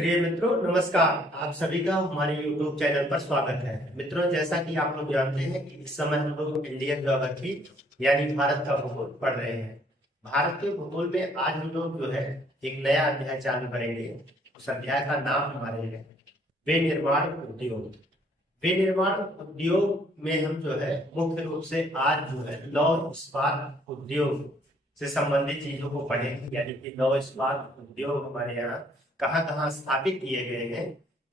प्रिय मित्रों, नमस्कार। आप सभी का हमारे YouTube चैनल पर स्वागत है। मित्रों, जैसा कि आप लोग जानते हैं कि इस समय हम लोग इंडियन ज्योग्राफी यानी भारत का भूगोल पढ़ रहे हैं। भारत के भूगोल में आज हम लोग जो है एक नया अध्याय चालू करेंगे। उस अध्याय का नाम हमारे है विनिर्माण उद्योग। विनिर्माण उद्योग में हम जो है मुख्य रूप से आज जो है लौह इस्पात उद्योग से संबंधित चीजों को पढ़ेंगे, यानी कि लौह इस्पात उद्योग हमारे यहाँ कहाँ कहाँ स्थापित किए गए हैं।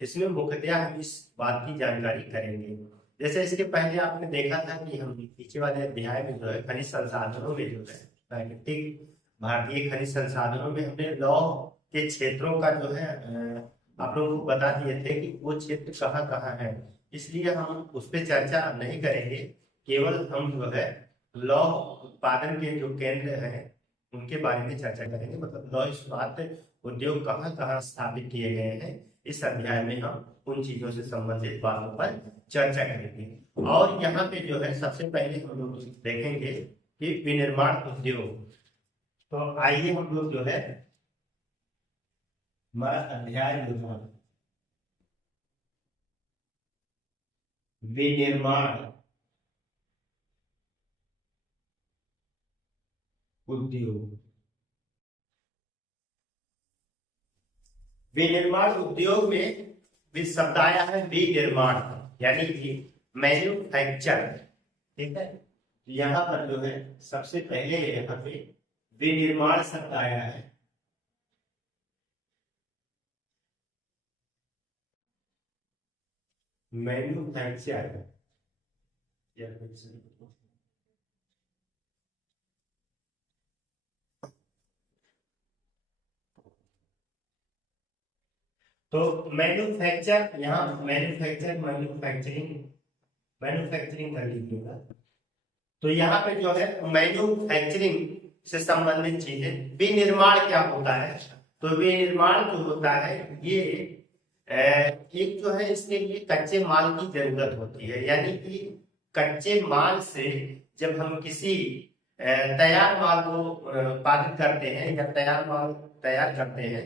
इसमें मुख्यतः हम इस बात की जानकारी करेंगे। जैसे इसके पहले आपने देखा था कि हम पीछे वाले अध्याय में जो है खनिज संसाधनों में जो है प्राकृतिक भारतीय खनिज संसाधनों में हमने लौह के क्षेत्रों का जो है आप लोगों को बता दिए थे कि वो क्षेत्र कहाँ कहाँ है। इसलिए हम उस पर चर्चा नहीं करेंगे, केवल हम जो है लौह उत्पादन के जो केंद्र हैं उनके बारे में चर्चा करेंगे। मतलब लौह इस्पात उद्योग कहाँ कहाँ स्थापित किए गए हैं, इस अध्याय में हम उन चीजों से संबंधित बातों पर चर्चा करेंगे। और यहाँ पे जो है सबसे पहले हम लोग देखेंगे कि विनिर्माण उद्योग। तो आइए हम लोग जो है हमारा अध्याय जो है विनिर्माण उद्योग। विनिर्माण उद्योग में भी शब्द आया है विनिर्माण, यानी कि मैन्युफैक्चर। ठीक है, यहाँ पर जो है सबसे पहले यहाँ पे विनिर्माण शब्द आया है। मैन्युफैक्चर तो मैन्युफैक्चर, यहाँ मैन्युफैक्चर मैन्युफैक्चरिंग मैन्युफैक्चरिंग कर लीजिएगा। तो यहाँ पे जो है मैन्युफैक्चरिंग से संबंधित चीजें। विनिर्माण क्या होता है? तो विनिर्माण जो होता है ये एक जो है इसके लिए कच्चे माल की जरूरत होती है, यानी कि कच्चे माल से जब हम किसी तैयार माल को उत्पादित करते हैं या तैयार माल तैयार करते हैं,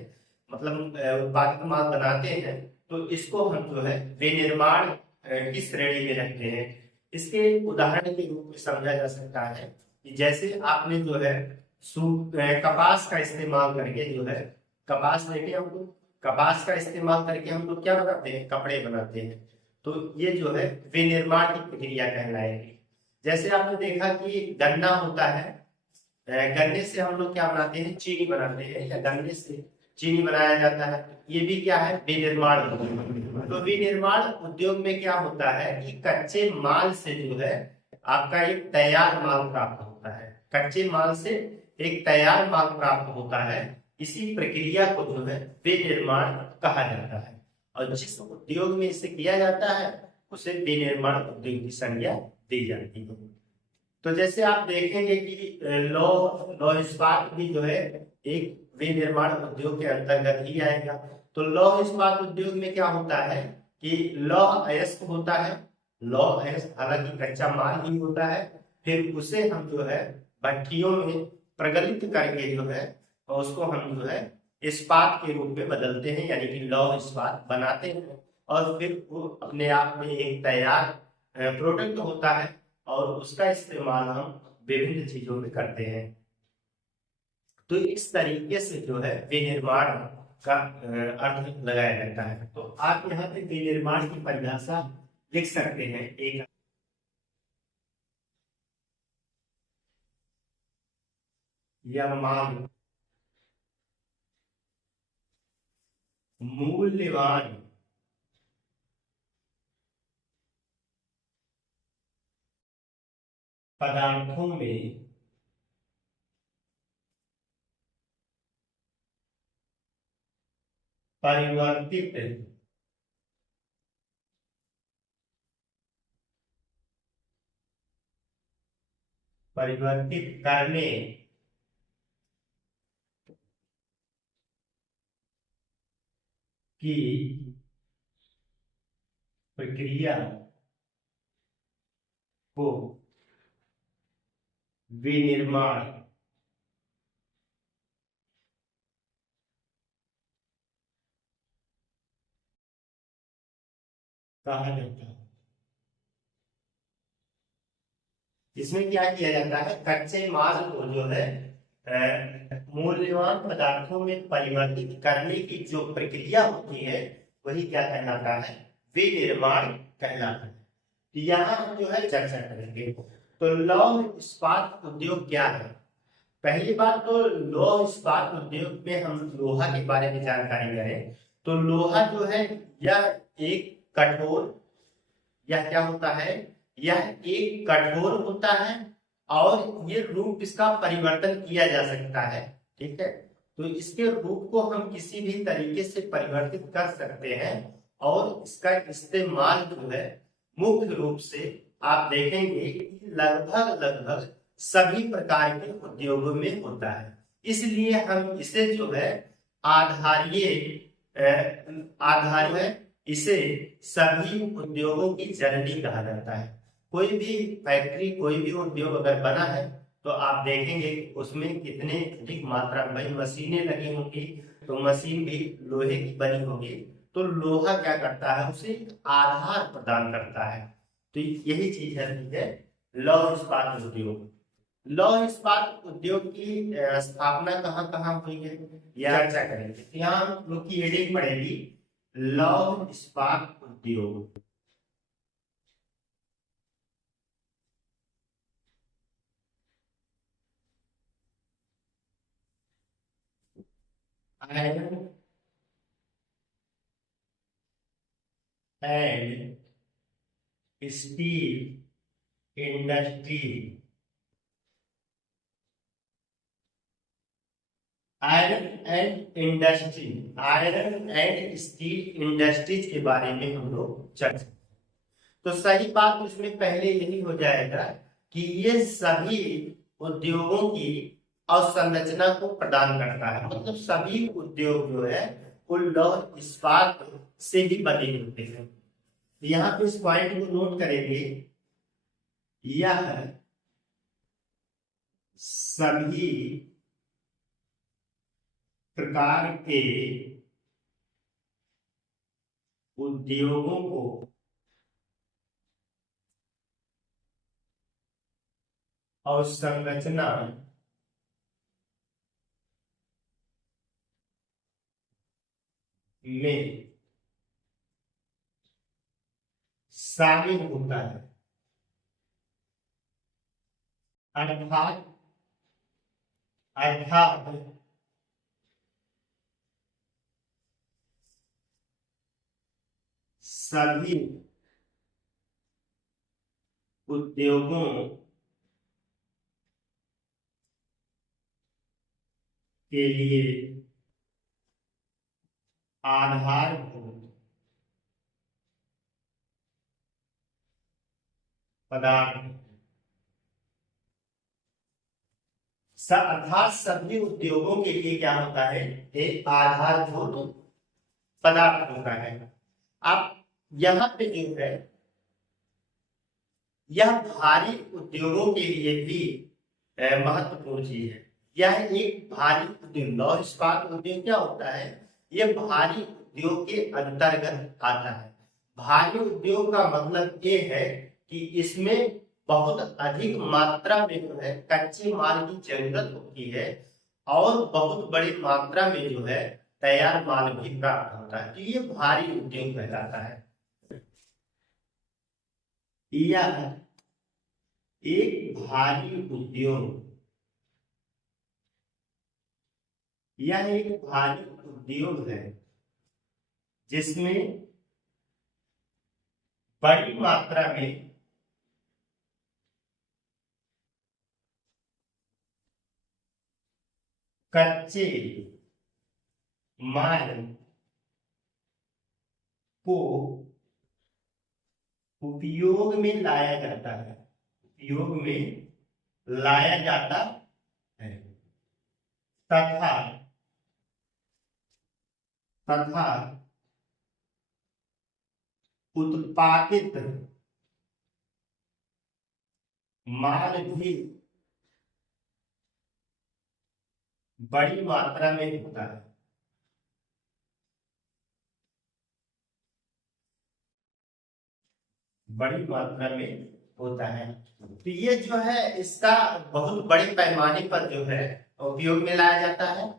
मतलब उत्पादित माल बनाते हैं, तो इसको हम जो है विनिर्माण की श्रेणी में रखते हैं। इसके उदाहरण के रूप में समझा जा सकता है कि जैसे आपने जो है कपास का इस्तेमाल करके जो है कपास लेके हम लोग कपास का इस्तेमाल करके हम लोग क्या बनाते हैं, कपड़े बनाते हैं। तो ये जो है विनिर्माण की प्रक्रिया कहलाएगी। जैसे आपने देखा कि गन्ना होता है, गन्ने से हम लोग क्या बनाते हैं, चीनी बनाते हैं, या गन्ने से चीनी बनाया जाता है। ये भी क्या है, विनिर्माण उद्योग। तो विनिर्माण उद्योग में क्या होता है कि कच्चे माल से जो है आपका एक तैयार माल प्राप्त होता है। कच्चे माल से एक तैयार माल प्राप्त होता है। इसी प्रक्रिया को जो है विनिर्माण कहा जाता है, और जिस उद्योग में इसे किया जाता है उसे विनिर्माण उद्योग की संज्ञा दी जाती है। तो जैसे आप देखेंगे कि लौह इस्पात भी जो है एक विनिर्माण उद्योग के अंतर्गत ही आएगा। तो लौह इस्पात उद्योग में क्या होता है कि लौह अयस्क होता है। लौह अयस्क हालांकि कच्चा माल ही होता है, फिर उसे हम जो है भट्टियों में प्रगलित करके जो है और उसको हम जो है इस्पात के रूप में बदलते हैं, यानी कि लौह इस्पात बनाते हैं। और फिर वो अपने आप में एक तैयार प्रोडक्ट होता है, और उसका इस्तेमाल हम विभिन्न चीजों में करते हैं। तो इस तरीके से जो है विनिर्माण का अर्थ लगाया जाता है। तो आप यहाँ पे विनिर्माण की परिभाषा लिख सकते हैं। एक यह माल मूल्यवान पदार्थों में परिवर्तित परिवर्तित करने की प्रक्रिया को विनिर्माण कहा जाता है। इसमें क्या किया जाता है, कच्चे माल को जो है मूल्यवान पदार्थों में परिवर्तित करने की जो प्रक्रिया होती है वही क्या कहलाता है, विनिर्माण कहलाता है। यहाँ हम जो है चर्चा करेंगे। तो लौह इस्पात उद्योग क्या है। पहली बात तो लौह इस्पात उद्योग में हम लोहा के बारे में जानकारी करें तो लोहा जो है यह एक कठोर, यह क्या होता है, यह एक कठोर होता है और ये रूप इसका परिवर्तन किया जा सकता है। ठीक है, तो इसके रूप को हम किसी भी तरीके से परिवर्तित कर सकते हैं और इसका इस्तेमाल जो है मुख्य रूप से आप देखेंगे कि लगभग लगभग सभी प्रकार के उद्योगों में होता है। इसलिए हम इसे जो है आधार है, इसे सभी उद्योगों की जननी कहा जाता है। कोई भी फैक्ट्री, कोई भी उद्योग अगर बना है तो आप देखेंगे उसमें कितने अधिक मात्रा में मशीनें लगी होंगी, तो मशीन भी लोहे की बनी होगी। तो लोहा क्या करता है, उसे आधार प्रदान करता है। तो यही चीज है लौह इस्पात उद्योग। लौह इस्पात उद्योग की स्थापना कहाँ कहाँ हुई है यह चर्चा करेंगे। यहाँ हम लोग की हेडिंग पड़ेगी लौह इस्पात उद्योग। Iron and steel industry. Iron and industry, iron and steel industries के बारे में हम लोग चर्चा। तो सही बात उसमें पहले यही हो जाएगा कि ये सभी उद्योगों की अवसंरचना को प्रदान करता है। मतलब सभी उद्योग जो है वो लौह इस्पात से ही बने होते हैं। यहाँ पे इस पॉइंट को नोट करेंगे, यह सभी प्रकार के उद्योगों को अवसंरचना में शामिल होता है। अर्थात अर्थात सभी उद्योगों के लिए आधारभूत पदार्थ अर्थात सभी उद्योगों के लिए क्या होता है, एक आधारभूत पदार्थ होता है। अब यहाँ पे जो है यह भारी उद्योगों के लिए भी महत्वपूर्ण चीज है। यह एक भारी उद्योग, लौह इस्पात उद्योग क्या होता है, यह भारी उद्योग के अंतर्गत आता है। भारी उद्योग का मतलब ये है कि इसमें बहुत अधिक मात्रा में जो है कच्चे माल की जरूरत होती है और बहुत बड़ी मात्रा में जो है तैयार माल भी प्राप्त होता है। तो ये भारी उद्योग कहलाता है। यह एक भारी उद्योग, यह एक भारी उद्योग है जिसमें बड़ी मात्रा में कच्चे माल को उपयोग में लाया जाता है, उपयोग में लाया जाता है तथा तथा उत्पादित माल भी बड़ी मात्रा में होता है। बड़ी मात्रा में होता है। तो ये जो है इसका बहुत बड़े पैमाने पर जो है उपयोग में लाया जाता है,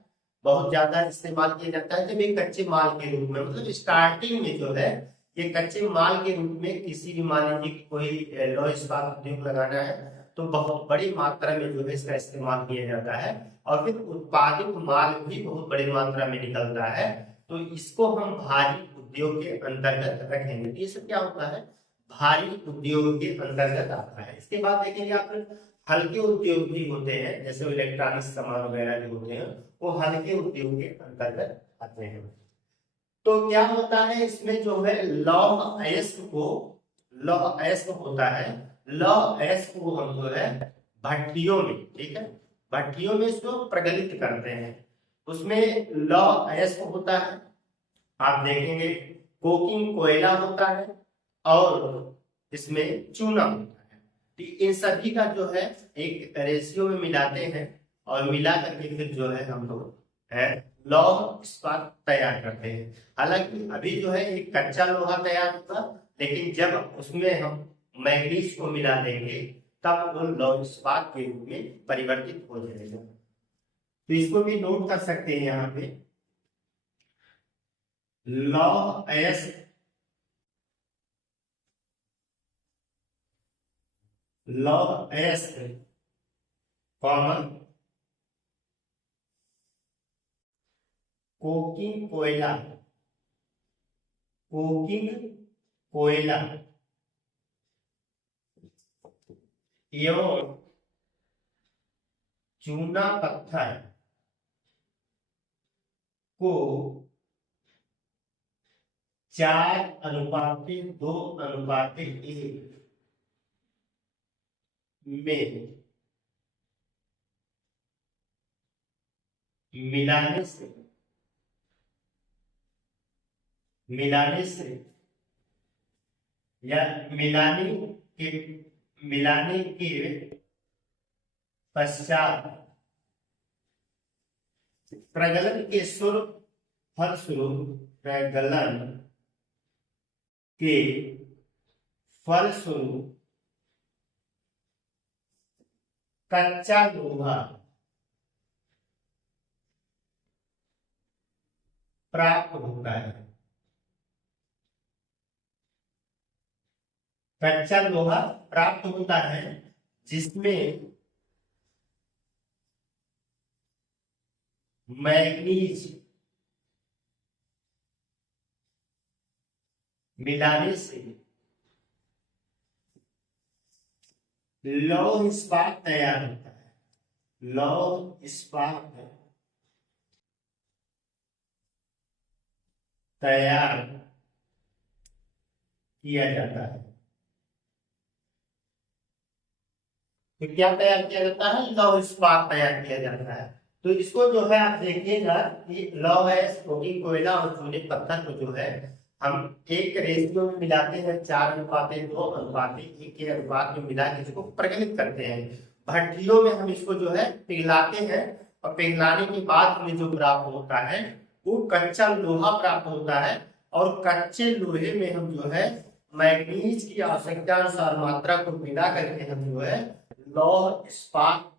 बहुत ज्यादा इस्तेमाल किया जाता है जब एक कच्चे माल के रूप में, मतलब स्टार्टिंग में जो है ये कच्चे माल के रूप में किसी भी, मान लीजिए कोई लौह इस्पात उद्योग लगाना है तो बहुत बड़ी मात्रा में जो है इसका इस्तेमाल किया जाता है, और फिर उत्पादित माल भी बहुत बड़ी मात्रा में निकलता है। तो इसको हम भारी उद्योग के अंतर्गत रखेंगे। ये सब क्या होता है, भारी उद्योग के अंतर्गत आता है। इसके बाद देखेंगे आप हल्के उद्योग भी होते हैं, जैसे इलेक्ट्रॉनिक सामान वगैरह जो होते हैं वो हल्के उद्योग के अंतर्गत आते हैं। तो क्या होता है इसमें जो है लौह अयस्क को, लौह अयस्क होता है, लौह अयस्क को हम जो है भट्टियों में, ठीक है, भट्टियों में इसको प्रगलित करते हैं। उसमें लौह अयस्क होता है, आप देखेंगे कोकिंग कोयला होता है, और इसमें चूना होता है। तो इन सभी का जो है एक रेशियो में मिलाते हैं, और मिला करके फिर जो है हम लोग लौह इस्पात तैयार करते हैं। हालांकि अभी जो है एक कच्चा लोहा तैयार होगा, लेकिन जब उसमें हम मैग्नीज को मिला देंगे तब वो लौह इस्पात के रूप में परिवर्तित हो जाएगा। तो इसको भी नोट कर सकते हैं यहाँ पे, लौह अयस्क, लौह अयस्क कॉमन कोकिंग कोयला, कोकिंग कोयला एवं चूना पत्थर को 4:2:1 में मिलाने से या के मिलाने के पश्चात प्रगलन के फलस्वरूप, प्रगलन के फलस्वरूप कच्चा लोहा प्राप्त होता है। कच्चा लोहा प्राप्त होता है जिसमें मैग्नीज मिलाने से लौह इस्पात तैयार होता है, लौह इस्पात तैयार किया जाता है। तो क्या तैयार किया जाता है, लौह इस्पात तैयार किया जाता है। तो इसको जो है आप देखिएगा कि लौह है, कोकिंग कोयला और चूने पत्थर को जो है हम एक रेशियो में मिलाते हैं, 4:2:1 के अनुपात में मिला के इसको प्रगलित करते हैं। भट्टियों में हम इसको जो है पिघलाते हैं, और पिघलाने के बाद हमें जो प्राप्त होता है वो कच्चा लोहा प्राप्त होता है, और कच्चे लोहे में हम जो है मैग्नीज की आवश्यकता अनुसार मात्रा को मिला करके हम जो है लौह इस्पात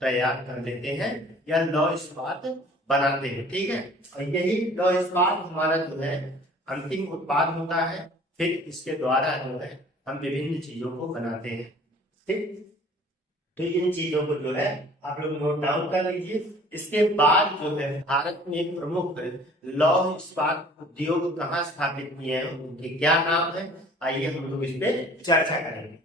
तैयार कर लेते हैं या लौह इस्पात बनाते हैं, ठीक है। और यही लौह इस्पात हमारा जो है अंतिम उत्पाद होता है, फिर इसके द्वारा जो है हम विभिन्न चीजों को बनाते हैं, ठीक। तो इन चीजों को जो है आप लोग नोट डाउन कर लीजिए। इसके बाद जो है भारत में प्रमुख लौह इस्पात उद्योग कहाँ स्थापित किए हैं, उनके क्या नाम है, आइए हम लोग इस पे चर्चा करेंगे।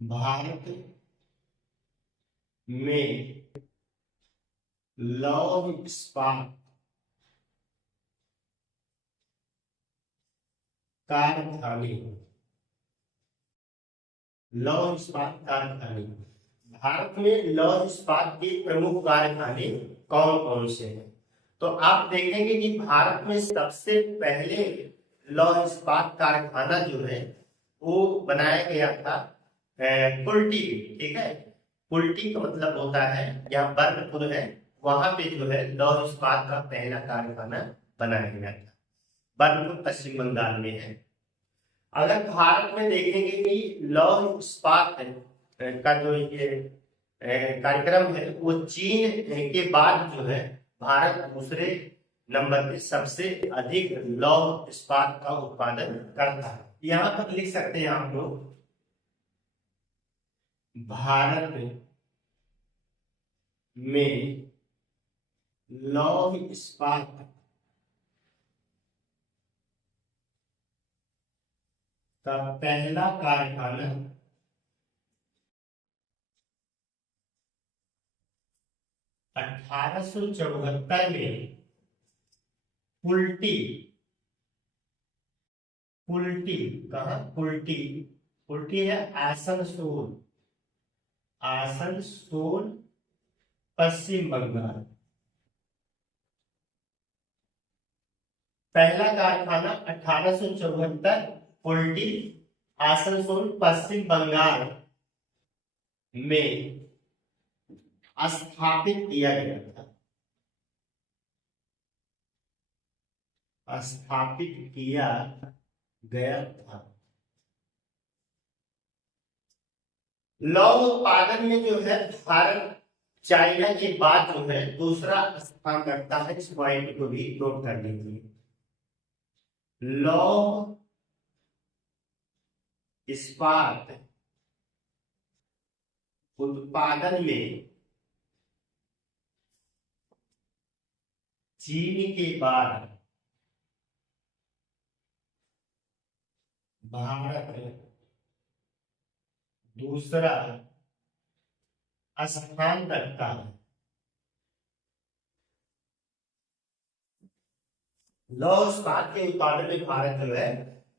भारत में लौह इस्पात कारखाने लौह इस्पात कारखाने। भारत में लौह इस्पात के प्रमुख कारखाने कौन कौन से हैं? तो आप देखेंगे कि भारत में सबसे पहले लौह इस्पात कारखाना जो है वो बनाया गया था कुल्टी। ठीक है, कुल्टी का मतलब होता है यहाँ बर्नपुर है, वहां पे जो है लौह इस्पात का पहला कारखाना बनाया गया था। बर्नपुर पश्चिम बंगाल में है। अगर भारत में देखेंगे कि लौह इस्पात का जो ये कार्यक्रम है वो चीन के बाद जो है भारत दूसरे नंबर पे सबसे अधिक लौह इस्पात का उत्पादन करता है। यहाँ पर लिख सकते हैं आप लोग, भारत में लौह इस्पात का पहला कारखाना 1874 में कुल्टी, कुल्टी कहा, कुल्टी, कुल्टी है आसनसोल, आसनसोल पश्चिम बंगाल। पहला कारखाना 1874 कुल्टी आसनसोल पश्चिम बंगाल में स्थापित किया गया था, स्थापित किया गया था। लौह उत्पादन में जो है भारत चाइना के बाद जो है दूसरा स्थान रखता है। इस पॉइंट को भी नोट कर लीजिए। लौह इस्पात उत्पादन में चीन के बाद भारत दूसरा स्थान रखता है। लौह इस्पात के उत्पादन में भारत जो है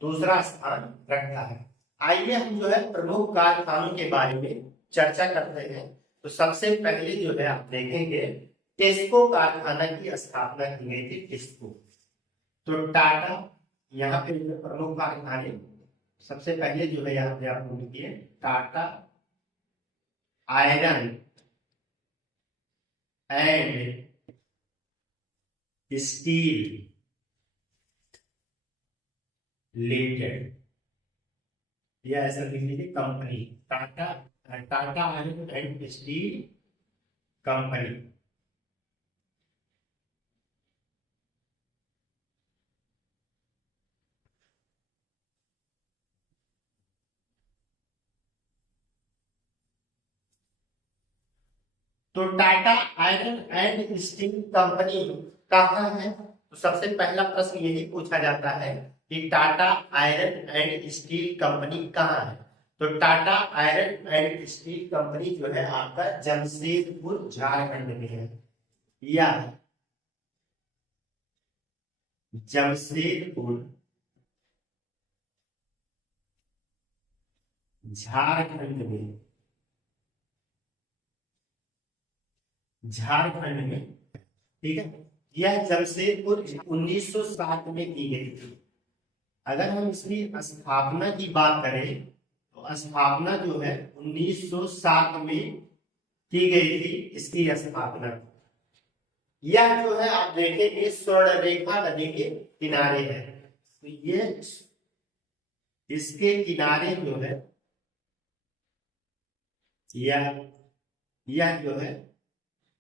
दूसरा स्थान रखता है। आइए हम जो है प्रमुख कारखानों के बारे में चर्चा करते हैं। तो सबसे पहले जो है आप देखेंगे टेस्को कारखाना की स्थापना की गई थी, टेस्को। तो टाटा, यहाँ पे जो प्रमुख कारखाने सबसे पहले जो है यहाँ पे आप लिखिए Tata Iron and Steel Limited, या ऐसा लिख लीजिए company, Tata, Tata Iron and Steel Company. तो Tata Iron and Steel Company कहाँ है? तो सबसे पहला प्रश्न यही पूछा जाता है कि Tata Iron and Steel Company कहाँ है? तो Tata Iron and Steel company जो है आपका जमशेदपुर झारखंड में है, या जमशेदपुर झारखंड में, झारखंड में। ठीक है, यह जमशेदपुर 1960 में की गई थी। अगर हम इसकी स्थापना की बात करें तो स्थापना जो है 1960 में की गई थी इसकी स्थापना। यह जो है आप देखेंगे स्वर्णरेखा नदी के किनारे है। तो ये इसके किनारे जो है यह जो है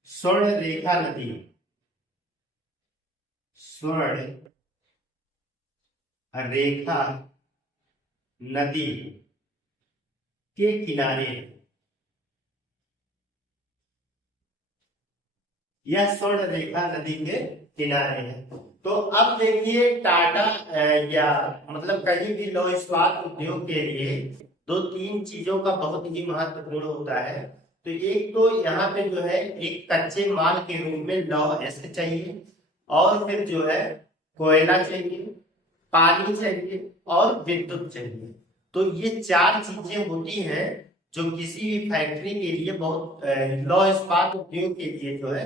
स्वर्णरेखा नदी, स्वर्ण रेखा नदी के किनारे, यह स्वर्ण रेखा नदी के किनारे है। तो अब देखिए टाटा या मतलब कहीं भी लौह इस्पात उद्योग के लिए दो तीन चीजों का बहुत ही महत्वपूर्ण होता है। तो एक तो यहाँ पे जो है एक कच्चे माल के रूप में लौह एसिड चाहिए, और फिर जो है कोयला चाहिए, पानी चाहिए और विद्युत चाहिए। तो ये 4 चीजें होती हैं जो किसी भी फैक्ट्री के लिए बहुत लौह इस्पात उद्योग के लिए जो है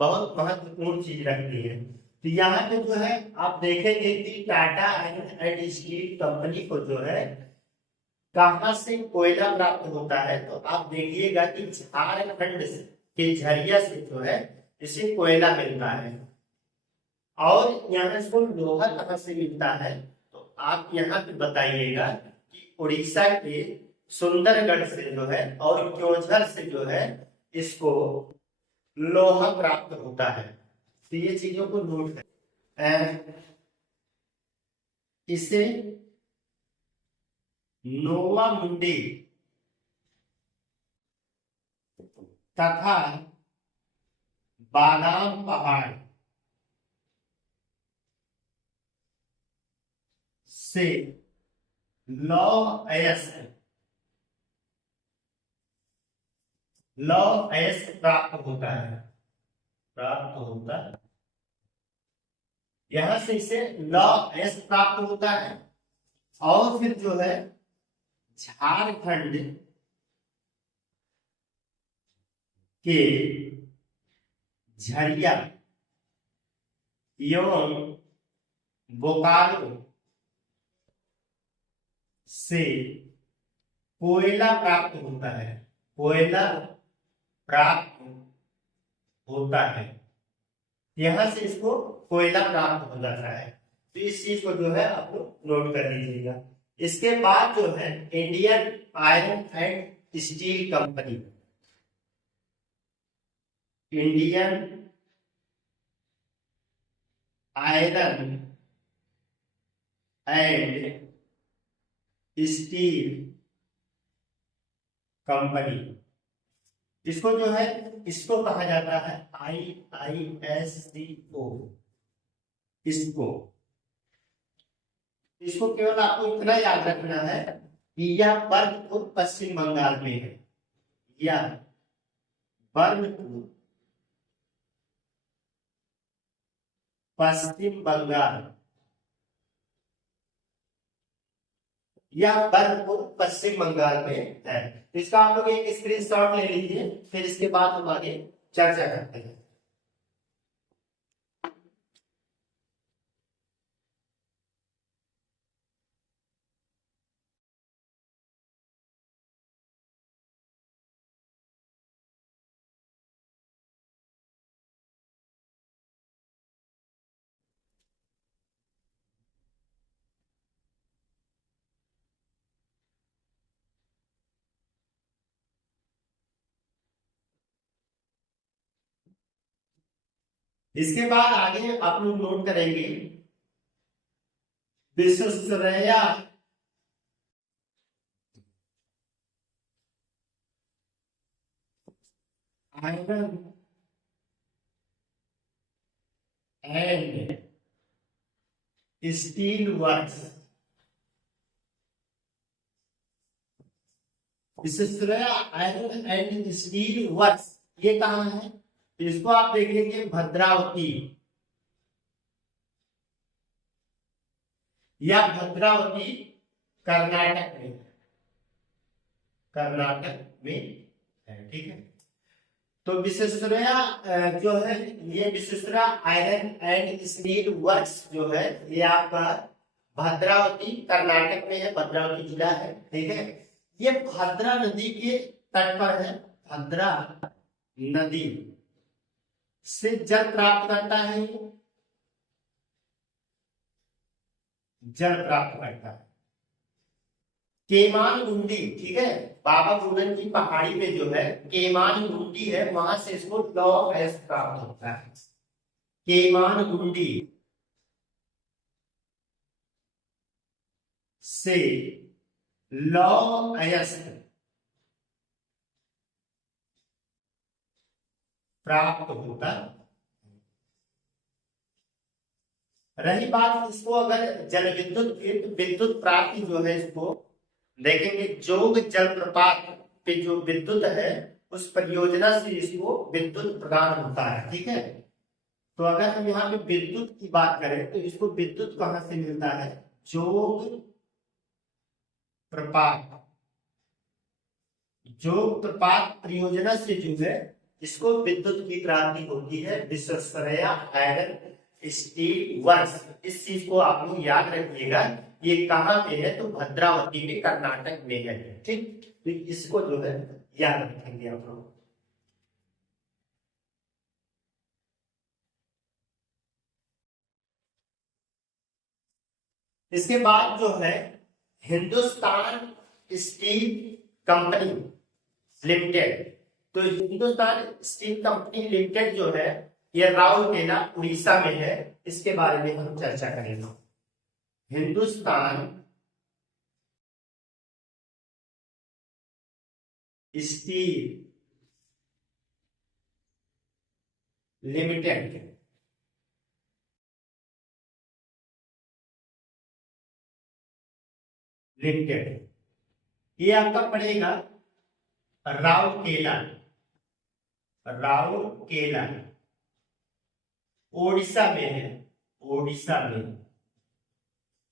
बहुत महत्वपूर्ण चीज रखती है। तो यहाँ पे जो है आप देखेंगे कि Tata Iron and Steel company को जो है कहाँ से कोयला प्राप्त होता है, तो आप देखिएगा कि झारखंड के झरिया से जो है इसे कोयला मिलता है। और यहाँ इसको लोहा कहाँ से मिलता है, तो आप यहाँ पे बताइएगा कि उड़ीसा के सुंदरगढ़ से जो है और क्योंझर से जो है इसको लोहा प्राप्त होता है। तो ये चीजों को नोट करें। इसे नोवा मुंडी तथा बादाम पहाड़ से लौह अयस्क प्राप्त होता है, यहां से इसे लौह अयस्क प्राप्त होता है। और फिर जो है झारखंड के झरिया एवं बोकारो से कोयला प्राप्त होता है, यहां से इसको कोयला प्राप्त हो जाता है। तो इस चीज को जो है आपको नोट कर लीजिएगा। इसके बाद जो है Indian iron and Steel company, Indian iron and Steel company, इसको जो है इसको कहा जाता है IISCO। इसको केवल आपको इतना याद रखना है कि यह बर्नपुर पश्चिम बंगाल में है, यह बर्नपुर पश्चिम बंगाल, यह बर्नपुर पश्चिम बंगाल में है। इसका आप लोग एक स्क्रीनशॉट ले लीजिए, फिर इसके बाद हम आगे चर्चा करते हैं। इसके बाद आगे आप लोग नोट करेंगे Visvesvaraya iron and steel works, Visvesvaraya iron and steel works ये कहाँ है, इसको आप देखेंगे भद्रावती, या भद्रावती कर्नाटक में है, ठीक है। तो विश्वेश्वरैया जो है ये Visvesvaraya iron and steel works जो है ये आपका भद्रावती कर्नाटक में है, भद्रावती जिला है, ठीक है। ये भद्रा नदी के तट पर है, भद्रा नदी से जल प्राप्त करता है, जल प्राप्त करता है। केमान गुंडी, ठीक है, बाबा बुदन की पहाड़ी पे जो है केमान गुंडी है, वहां से इसको लौह अयस्क प्राप्त होता है। केमान गुंडी से लौह अयस्क प्राप्त होता। रही बात इसको अगर जल विद्युत प्राप्ति जो है इसको देखेंगे, जोग जलप्रपात पे जो विद्युत है उस परियोजना से इसको विद्युत प्रदान होता है, ठीक है। तो अगर हम यहाँ पे विद्युत की बात करें तो इसको विद्युत कहाँ से मिलता है, जोग प्रपात, जो प्रपात परियोजना से जो है इसको विद्युत की क्रांति होती है, विश्वेश्वरैया आयरन स्टील वर्क्स। इस चीज को आप लोग याद रखिएगा, ये कहाँ पे है तो भद्रावती में कर्नाटक में है। ठीक, तो इसको जो है याद रखेंगे आप लोग। इसके बाद जो है हिंदुस्तान स्टील कंपनी लिमिटेड, तो हिंदुस्तान स्टील कंपनी लिमिटेड जो है ये राउरकेला उड़ीसा में है। इसके बारे में हम चर्चा करेंगे। हिंदुस्तान स्टील लिमिटेड ये आपका पड़ेगा राउरकेला, राउरकेला ओडिशा में है, ओडिशा में,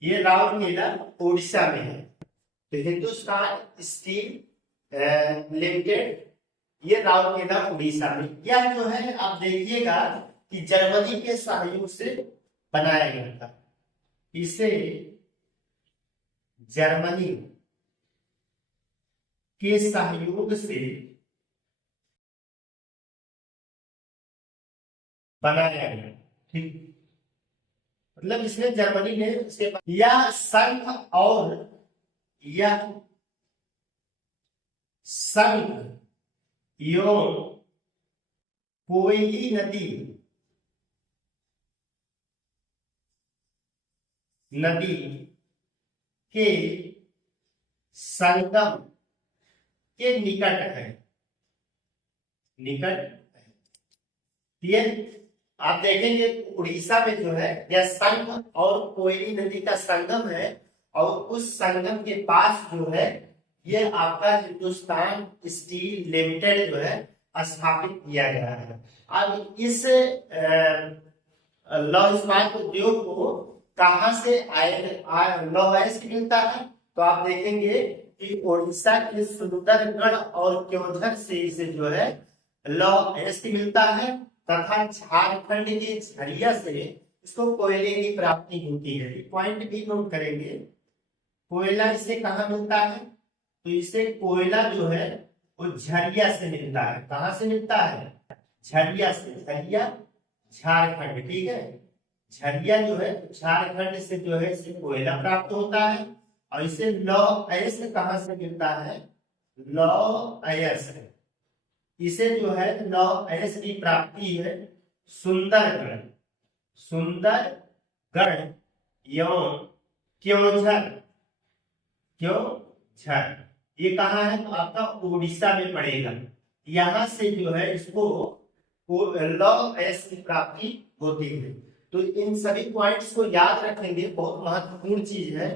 ये राउरकेला ओडिशा में है। तो हिंदुस्तान स्टील लिमिटेड ये राउरकेला उड़ीसा में, यह जो है आप देखिएगा कि जर्मनी के सहयोग से बनाया गया था। इसे जर्मनी के सहयोग से बनाया गया। ठीक, मतलब इसमें जर्मनी ने इसके यह संघ और यह संघ एवं कोयली नदी के संगम के निकट है, निकट है। ये आप देखेंगे उड़ीसा में जो है यह संघ और कोयली नदी का संगम है, और उस संगम के पास जो है ये आपका हिंदुस्तान स्टील लिमिटेड जो है स्थापित किया गया है। अब इस लौह इस्पात उद्योग को कहां से लौह अयस्क मिलता है, तो आप देखेंगे कि उड़ीसा के सुंदरगढ़ और क्योंझर से इसे जो है लौह अयस्क मिलता है, तथा झारखंड के झरिया से इसको कोयले की प्राप्ति होती है। पॉइंट भी नोट करेंगे, कोयला इसे कहाँ मिलता है, तो इसे कोयला जो है वो झरिया से मिलता है। कहां से मिलता है, झरिया से, झरिया झारखंड, ठीक है, झरिया जो है झारखंड से जो है इसे कोयला प्राप्त होता है। और इसे लौह अयस्क कहां से मिलता है, लौह अयस्क, इसे जो है लौह अयस्क की प्राप्ति है सुंदरगढ़, सुंदरगढ़ एवं क्योंझर, क्योंझर ये कहाँ है, तो आपका उड़ीसा में पड़ेगा। यहां से जो है इसको लौह अयस्क की प्राप्ति होती है। तो इन सभी पॉइंट्स को याद रखेंगे, बहुत महत्वपूर्ण चीज है।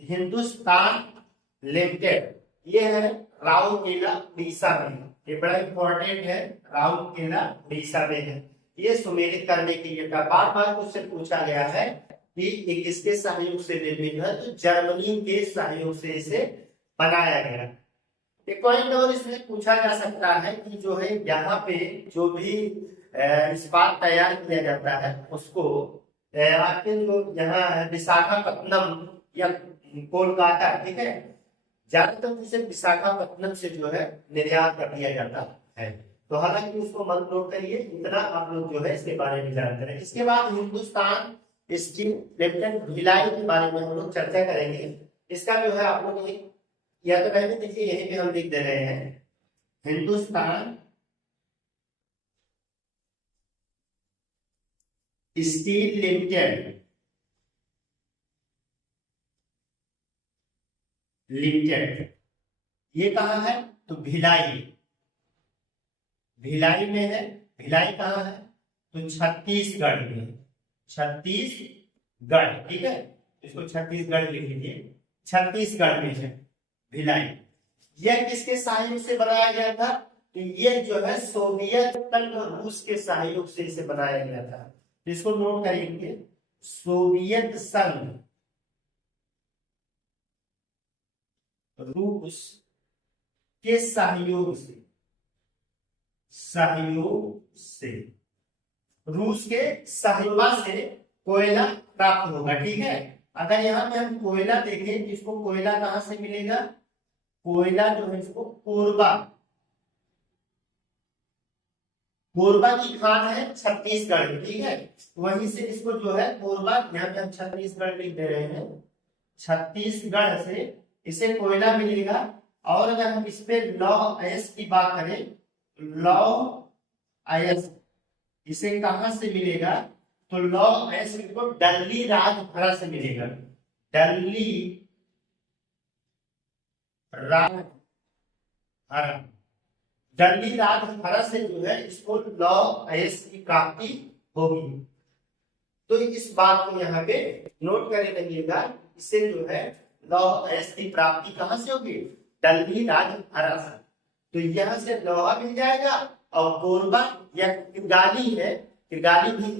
हिंदुस्तान लिमिटेड ये है राउरकेला उड़ीसा में, ये बड़ा इंपॉर्टेंट है, राउरकेला उड़ीसा में है। ये सुमेलित करने के लिए बार बार क्वेश्चन पूछा गया है कि ये किसके सहयोग से निर्मित है, तो जर्मनी के सहयोग से इसे बनाया गया। एक पॉइंट और इसमें पूछा जा सकता है कि जो है यहाँ पे जो भी इस्पात तैयार किया जाता है उसको आपके जो यहाँ है विशाखापट्टनम या कोलकाता, ठीक है, ज्यादातर इसे विशाखापट्टनम से जो है निर्यात कर दिया जाता है। तो हालांकि उसको मत नोट करिए, इतना आप लोग जो है इसके बारे में जानते हैं। इसके बाद हिंदुस्तान स्टील लिमिटेड भिलाई के बारे में हम लोग चर्चा करेंगे। इसका जो है आप लोग या तो पहले देखिए यहीं पे हम लिख दे रहे हैं हिंदुस्तान स्टील लिमिटेड, लिमिटेड ये कहाँ है, तो भिलाई, भिलाई में है। भिलाई कहाँ है, तो छत्तीसगढ़ में, छत्तीसगढ़, ठीक है, इसको छत्तीसगढ़ लिख लीजिए, छत्तीसगढ़ में है भिलाई। यह किसके सहयोग से बनाया गया था, तो ये जो है सोवियत संघ रूस के सहयोग से इसे बनाया गया था। इसको नोट करेंगे, सोवियत संघ रूस के सहयोग से रूस के सहयोग से कोयला प्राप्त होगा। ठीक है, अगर यहाँ पे हम कोयला देखें, इसको कोयला कहाँ से मिलेगा? कोयला जो है इसको कोरबा की खान है छत्तीसगढ़ में। ठीक है, वहीं से इसको जो है कोरबा, यहाँ पे हम छत्तीसगढ़ लिख दे रहे हैं, छत्तीसगढ़ से इसे कोयला मिलेगा। और अगर हम इस पे लौह अयस्क की बात करें, लौह अयस्क इसे कहां से मिलेगा? तो लौह अयस्क को डल्ली राजभरा से मिलेगा। डल्ली राजभरा, डल्ली राजभरा से जो है इसको लौह अयस्क की प्राप्ति होगी। तो इस बात को यहाँ पे नोट कर रखिएगा, इससे जो है लौह अयस्क की प्राप्ति कहां से होगी? डल्ली राजभरा से। तो यहाँ से लोहा मिल जाएगा, और कोरबा या किरगाली है, किरगाली भी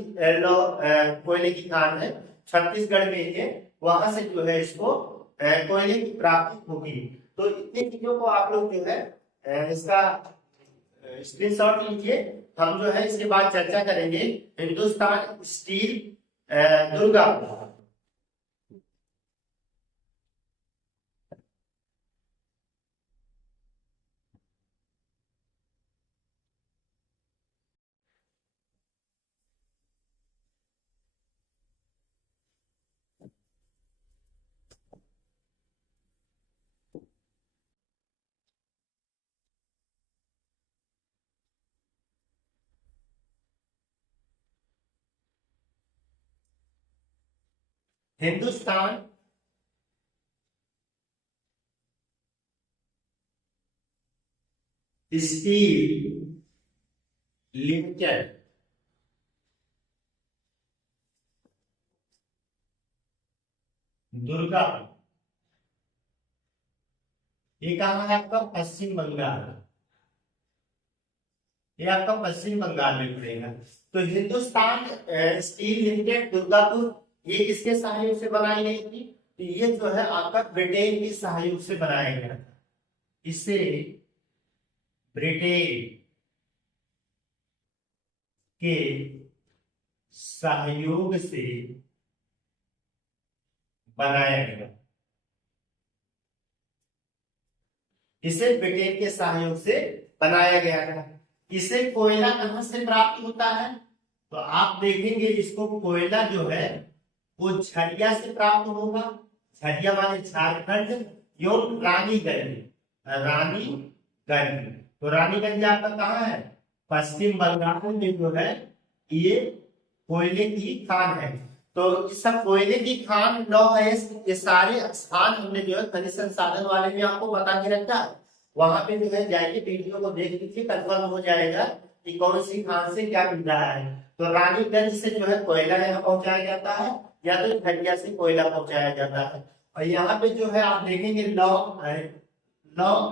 कोयले की खान है, छत्तीसगढ़ में है, वहां से जो है इसको कोयले की प्राप्ति होगी। तो इतनी चीजों को आप लोग जो है इसका स्क्रीनशॉट लीजिए। हम जो है इसके बाद चर्चा करेंगे Hindustan steel Durgapur. Hindustan steel limited Durgapur, ये कहाँ है आपका? पश्चिम बंगाल। ये आपका पश्चिम बंगाल में पड़ेगा। तो हिंदुस्तान स्टील लिमिटेड दुर्गापुर, ये किसके सहयोग से बनाई गई थी? तो ये जो है आपका ब्रिटेन के सहयोग से बनाया गया था। इसे ब्रिटेन के सहयोग से बनाया गया। इसे ब्रिटेन के सहयोग से बनाया गया था। इसे कोयला कहां से प्राप्त होता है? तो आप देखेंगे इसको, कोयला जो है वो झरिया से प्राप्त होगा। झरिया माने झारखंड एवं रानीगंज। रानीगंज, तो रानीगंज आपका कहाँ है? पश्चिम बंगाल में जो है ये कोयले की खान है। तो इस सब कोयले की खान, लौह अयस्क, ये सारे स्थान हमने जो है खनिज संसाधन वाले में आपको बता के रखा है। वहां पे जो है जाइए, वीडियो को देख लीजिए, कंफर्म हो जाएगा कि कौन सी खान से क्या मिल रहा है। तो रानीगंज से जो है कोयला यहाँ पहुंचाया जाता है, या तो झरिया से कोयला पहुंचाया जाता है। और यहाँ पे जो है आप देखेंगे लौह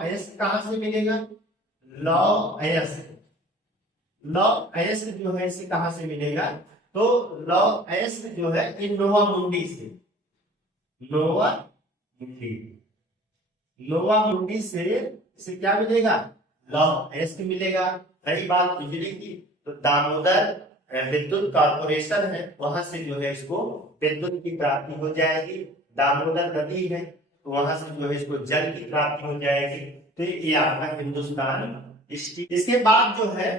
अयस्क कहाँ से मिलेगा? लौह अयस्क जो है इसे कहाँ से मिलेगा? तो लौह अयस्क जो है ये नोवा मुंडी से, नोवा मुंडी से इसे क्या मिलेगा? लौह अयस्क मिलेगा। रही बात बिजली की, तो दामोदर विद्युत कॉर्पोरेशन है, वहां से जो है इसको विद्युत की प्राप्ति हो जाएगी। दामोदर नदी है, तो वहां से जो है इसको जल की प्राप्ति हो जाएगी। तो ये आपका हिंदुस्तान स्टील। इसके बाद जो है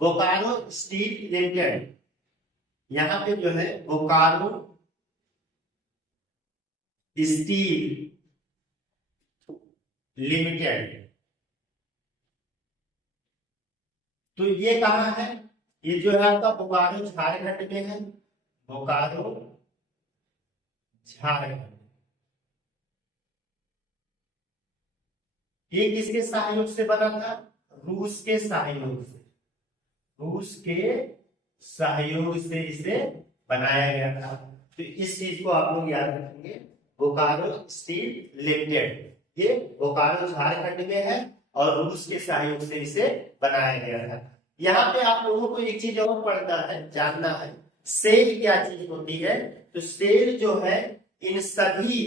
बोकारो स्टील लिमिटेड, यहाँ पे जो है बोकारो स्टील लिमिटेड, तो ये कहाँ है? ये जो है आपका बोकारो झारखंड में है। बोकारो झारखंड, ये किसके सहयोग से बना था? रूस के सहयोग से। रूस के सहयोग से इसे बनाया गया था। तो इस चीज को आप लोग याद रखेंगे, बोकारो स्टील लिमिटेड, ये बोकारो झारखंड में है और रूस के सहयोग से इसे बनाया गया था। यहाँ पे आप लोगों को एक चीज और पढ़ना है, जानना है, सेल क्या चीज होती है। तो सेल जो है इन सभी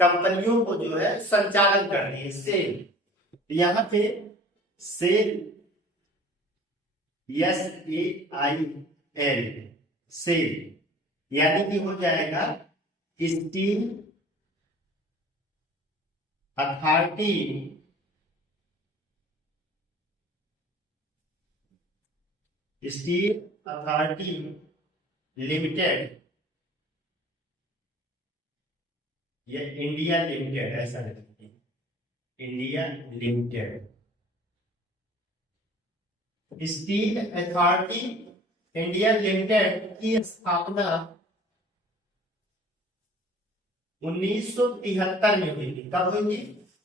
कंपनियों को जो है संचालन करती है। सेल, यहाँ पे सेल SAIL, सेल, यानी कि हो जाएगा स्टील अथॉरिटी लिमिटेड, या इंडिया लिमिटेड, ऐसा लिखते हैं, India limited. Steel authority India limited की स्थापना 1973 में हुई थी। कब हुई थी?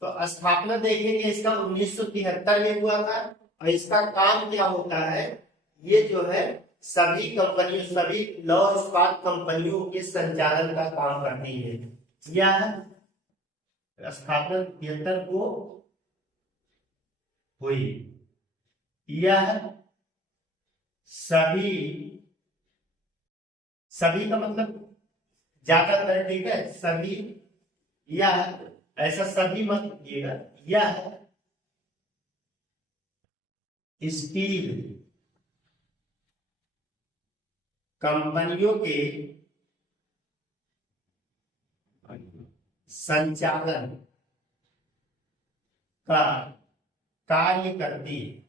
तो स्थापना देखेंगे इसका 1973 में हुआ था। और इसका काम क्या होता है, ये जो है सभी कंपनियों, सभी लौह इस्पात कंपनियों के संचालन का काम करती है। यह स्थापना 73 को हुई। यह सभी का मतलब ज्यादातर, ठीक है, सभी, यह ऐसा सभी मत कीजिएगा, यह स्टील कंपनियों के संचालन का कार्य करती है।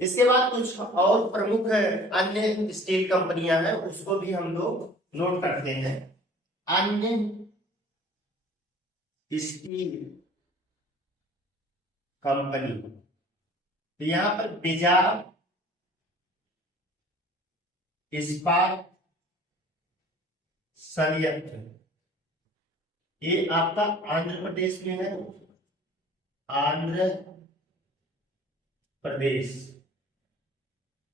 इसके बाद कुछ और प्रमुख अन्य स्टील कंपनियां हैं, उसको भी हम लोग नोट करते हैं। अन्य स्टील कंपनी, तो यहां पर बिजार इस्पात संयंत्र, ये आपका आंध्र प्रदेश में है, आंध्र प्रदेश।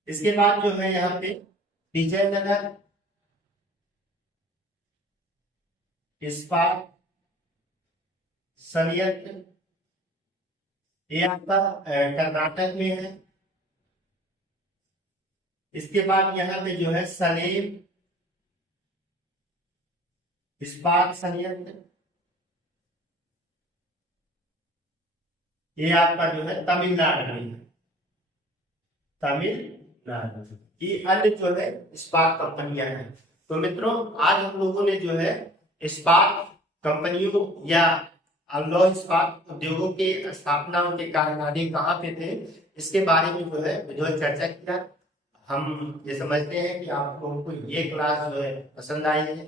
इसके बाद जो है यहाँ पे विजयनगर इस्पात संयंत्र, ये आपका कर्नाटक में है। इसके बाद यहाँ पे जो है सलेम इस्पात संयंत्र, ये आपका जो है तमिलनाडु में है, तमिलनाडु। ये अन्य जो है इस्पात कंपनियां हैं। तो मित्रों, आज हम लोगों ने जो है इस्पात कंपनियों या लौह इस्पात उद्योगों के स्थापना, उनके कारखाने कहाँ पे थे, इसके बारे में जो है चर्चा किया। हम ये समझते हैं कि आप लोगों को ये क्लास जो है पसंद आई है।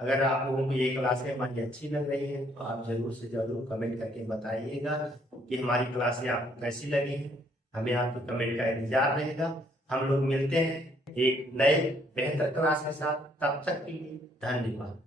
अगर आप लोगों को ये क्लासें हमारी अच्छी लग रही है तो आप जरूर से जरूर कमेंट करके बताइएगा कि हमारी क्लासें आपको कैसी लगी है। हमें आपके कमेंट का इंतजार रहेगा। हम लोग मिलते हैं एक नए बेहतर क्लास के साथ। तब तक के लिए धन्यवाद।